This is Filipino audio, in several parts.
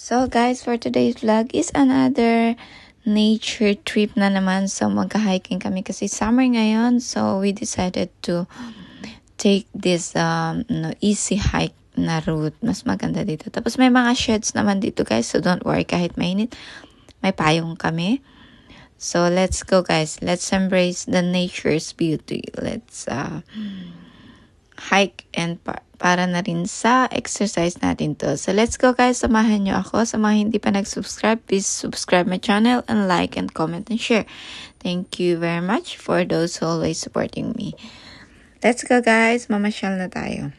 So guys, for today's vlog is another nature trip na naman. So magka-hiking kami kasi summer ngayon. So we decided to take this easy hike na route. Mas maganda dito. Tapos may mga sheds naman dito guys. So don't worry, kahit mainit, may payong kami. So let's go guys. Let's embrace the nature's beauty. Let's hike and para na rin sa exercise natin to. So let's go guys, samahan nyo ako. Sa mga hindi pa nag-subscribe, please subscribe my channel and like and comment and share. Thank you very much for those who always supporting me. Let's go guys, mamasyal na tayo.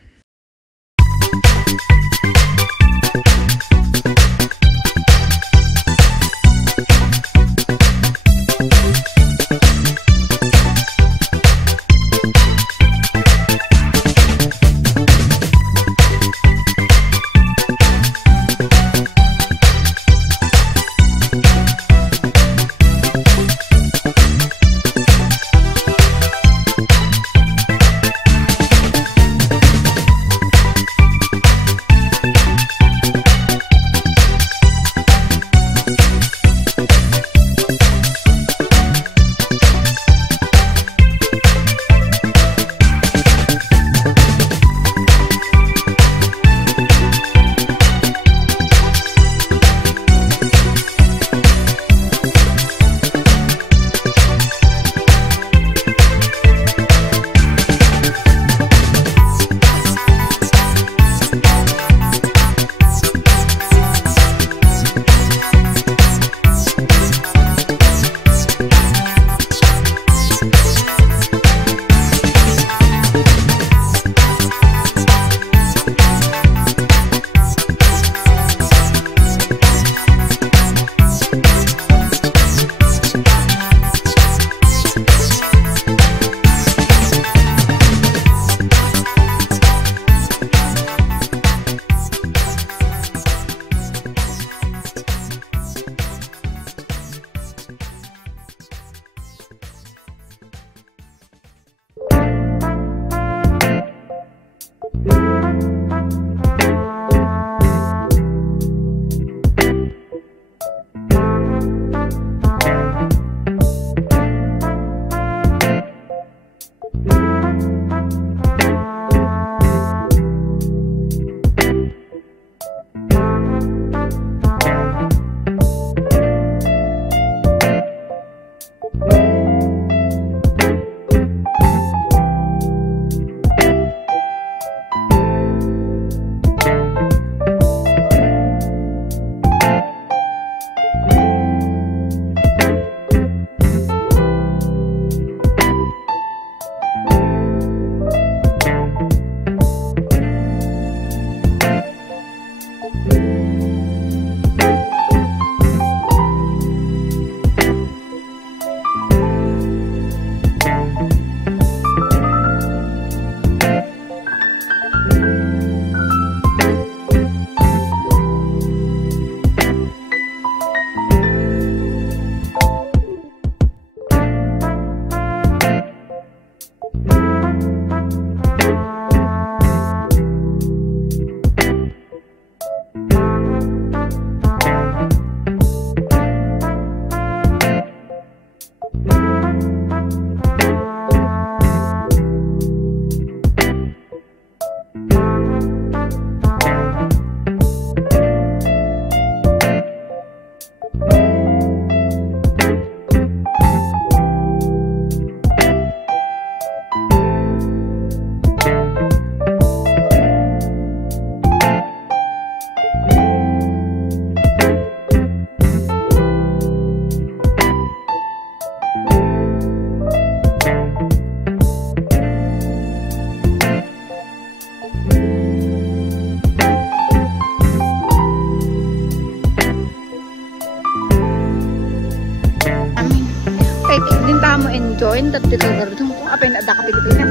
Enjoy dat dito garutong kung apa yung ada ka Pilipinas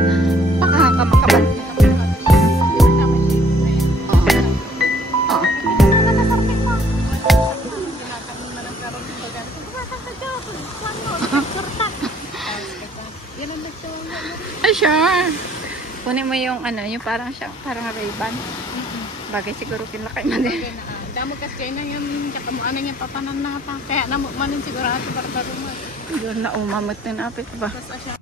pakakamakabal ay sure kunin mo yung ano yung parang siya parang Ray-Ban bagay siguro kinlakay man din Damo kasi na yung kakamuan na yung papanan na pa. Kaya namo manin siguro ato barbarungan. Yun na umamot na napit ba? Tapos asya.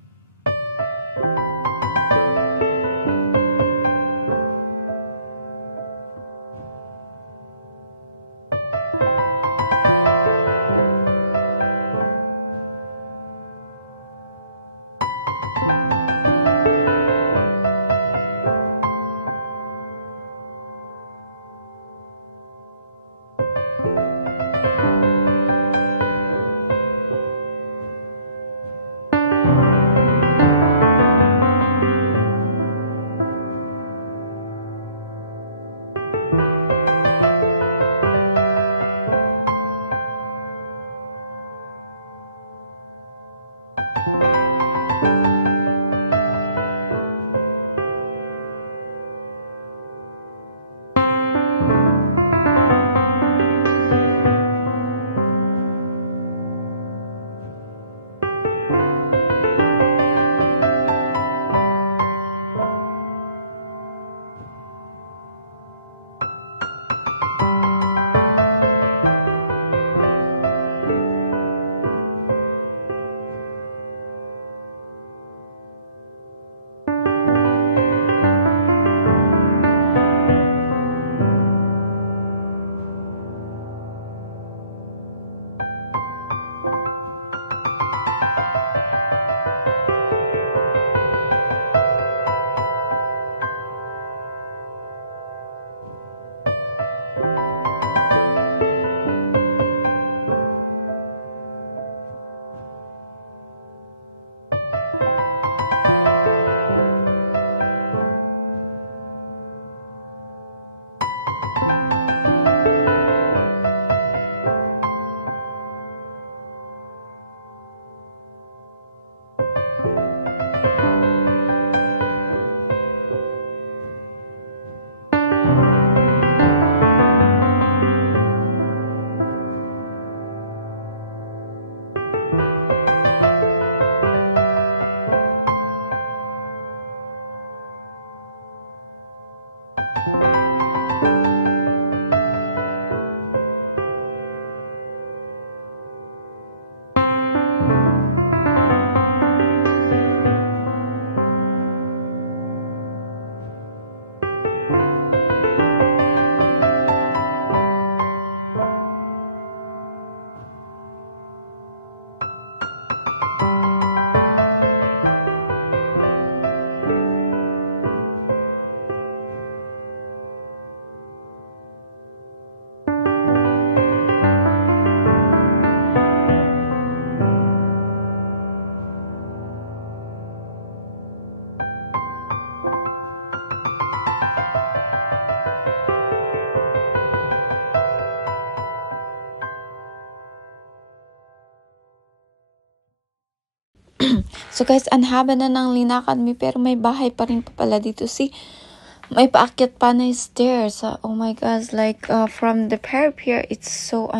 So guys, ang haba na ng linakad mi pero may bahay pa rin pa pala dito. See, may paakyat pa na stairs. Oh my gosh, like from the pier, it's so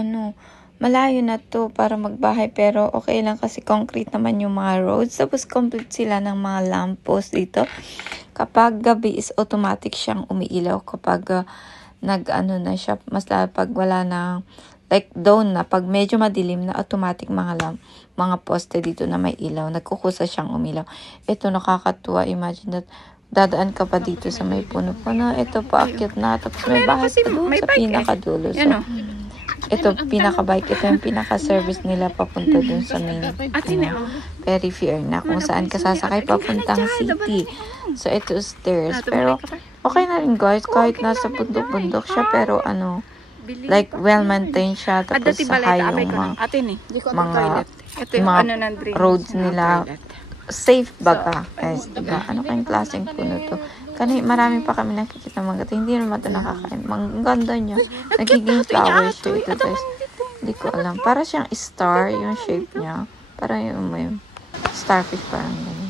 malayo na to para magbahay pero okay lang kasi concrete naman yung mga roads. Tapos complete sila ng mga lamppost dito. Kapag gabi is automatic siyang umiilaw. Kapag na siya, mas pag wala na like dawn na, pag medyo madilim na, automatic mga poste dito na may ilaw, nagkukusa siyang umilaw. Ito nakakatuwa, imagine that dadaan ka pa dito sa may puno-puno, ito paakyat na, tapos may bahay pa doon sa pinakadulo. So, ito pinaka-bike, ito yung pinaka-service nila papunta dun sa main periphery na kung saan ka sasakay papuntang city. So, ito stairs. Pero, okay na rin guys, kahit nasa bundok-bundok siya, pero like well-maintained siya, tapos saka yung mga roads nila, safe baga, guys, diba? Ano kayong klaseng puno to? Marami pa kami nakikita mga gato. Hindi naman ito nakakain. Ang ganda niya. Nagiging flower siya ito, guys. Hindi ko alam. Para siyang star, yung shape niya. Para yung starfish parang ganyan.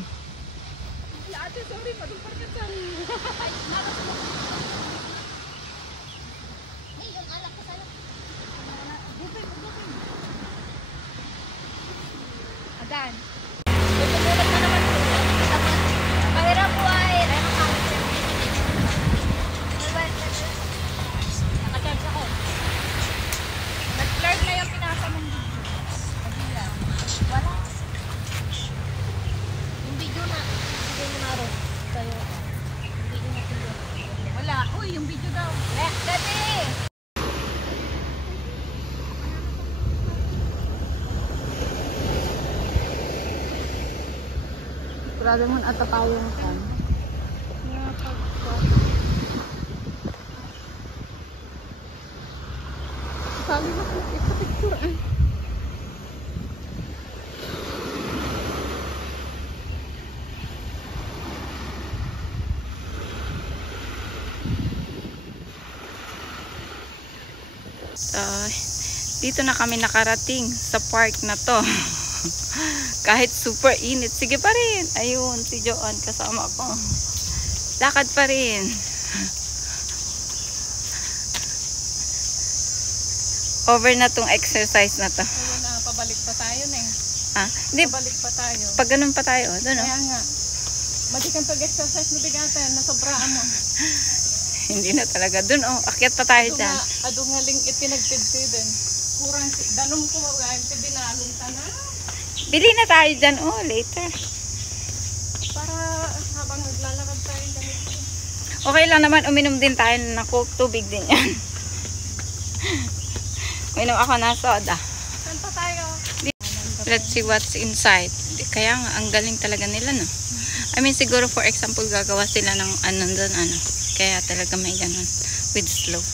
Adan. Mahirap po ay Nakacharge ako. sigurado mo at tatawang ka. Sabi mo, ipapicture eh. Dito na kami nakarating sa park na to. Kahit super init, sige pa rin. Ayun, si Joan kasama ko. Lakad pa rin. Over na tong exercise na to. Ayun na, pabalik pa tayo na eh. Ah, hindi, Pabalik pa tayo. pag ganun pa tayo. Doon, Kaya nga, madikan pag-exercise na bigatan, nasobraan mo. Hindi na talaga. Doon, akyat pa tayo dyan. Ado nga ling itinagtid-tidin. Kurang, danom ko magayon, binalong ta na. Bili na tayo dyan, later. Para habang naglalakad tayo damit. Okay lang naman, uminom din tayo ng Coke, tubig din yan. Uminom ako na soda. Saan pa tayo? Let's see what's inside. Kaya nga, ang galing talaga nila, no? I mean, siguro for example, gagawa sila ng doon, Kaya talaga may ganun. With slope.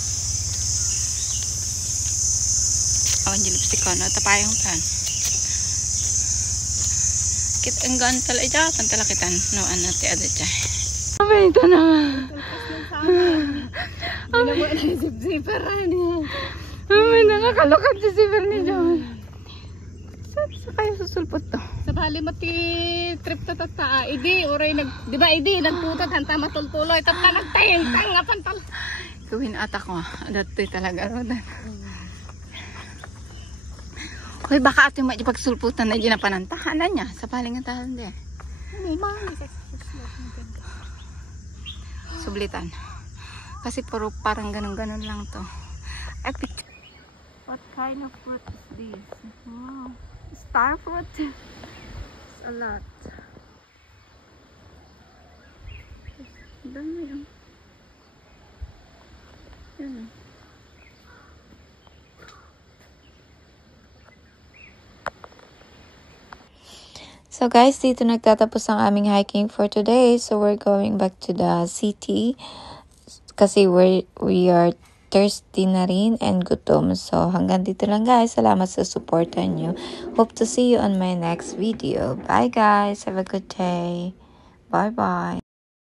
Awan yung lipstick ko, no? Tapayong tan. Kit ang gan talaga. Pantalakitan. No, te ada chay. Abay, ito na. Ano mo na zip-zipper niya. Abay, nakakalokat si zipper ni John. Sa kayo susulpot to? Sa bali mati trip ta idi oray di ba idi nagtutot hanta matultuloy tapta nagtayeng nga pantal. Gawin ata ko. Dato'y talaga. Hoy, baka ate may pagsulputan na ginapanantahan na niya sa palingantahan din. Sublitan. Kasi parang ganun-ganun lang to. Epic. What kind of fruit is this? Wow. Star fruit. It's a lot. Dami yun. Yun. So guys, dito nagtatapos ang aming hiking for today. So we're going back to the city kasi we are thirsty na rin and gutom. So hanggang dito lang guys. Salamat sa suporta nyo. Hope to see you on my next video. Bye guys. Have a good day. Bye bye.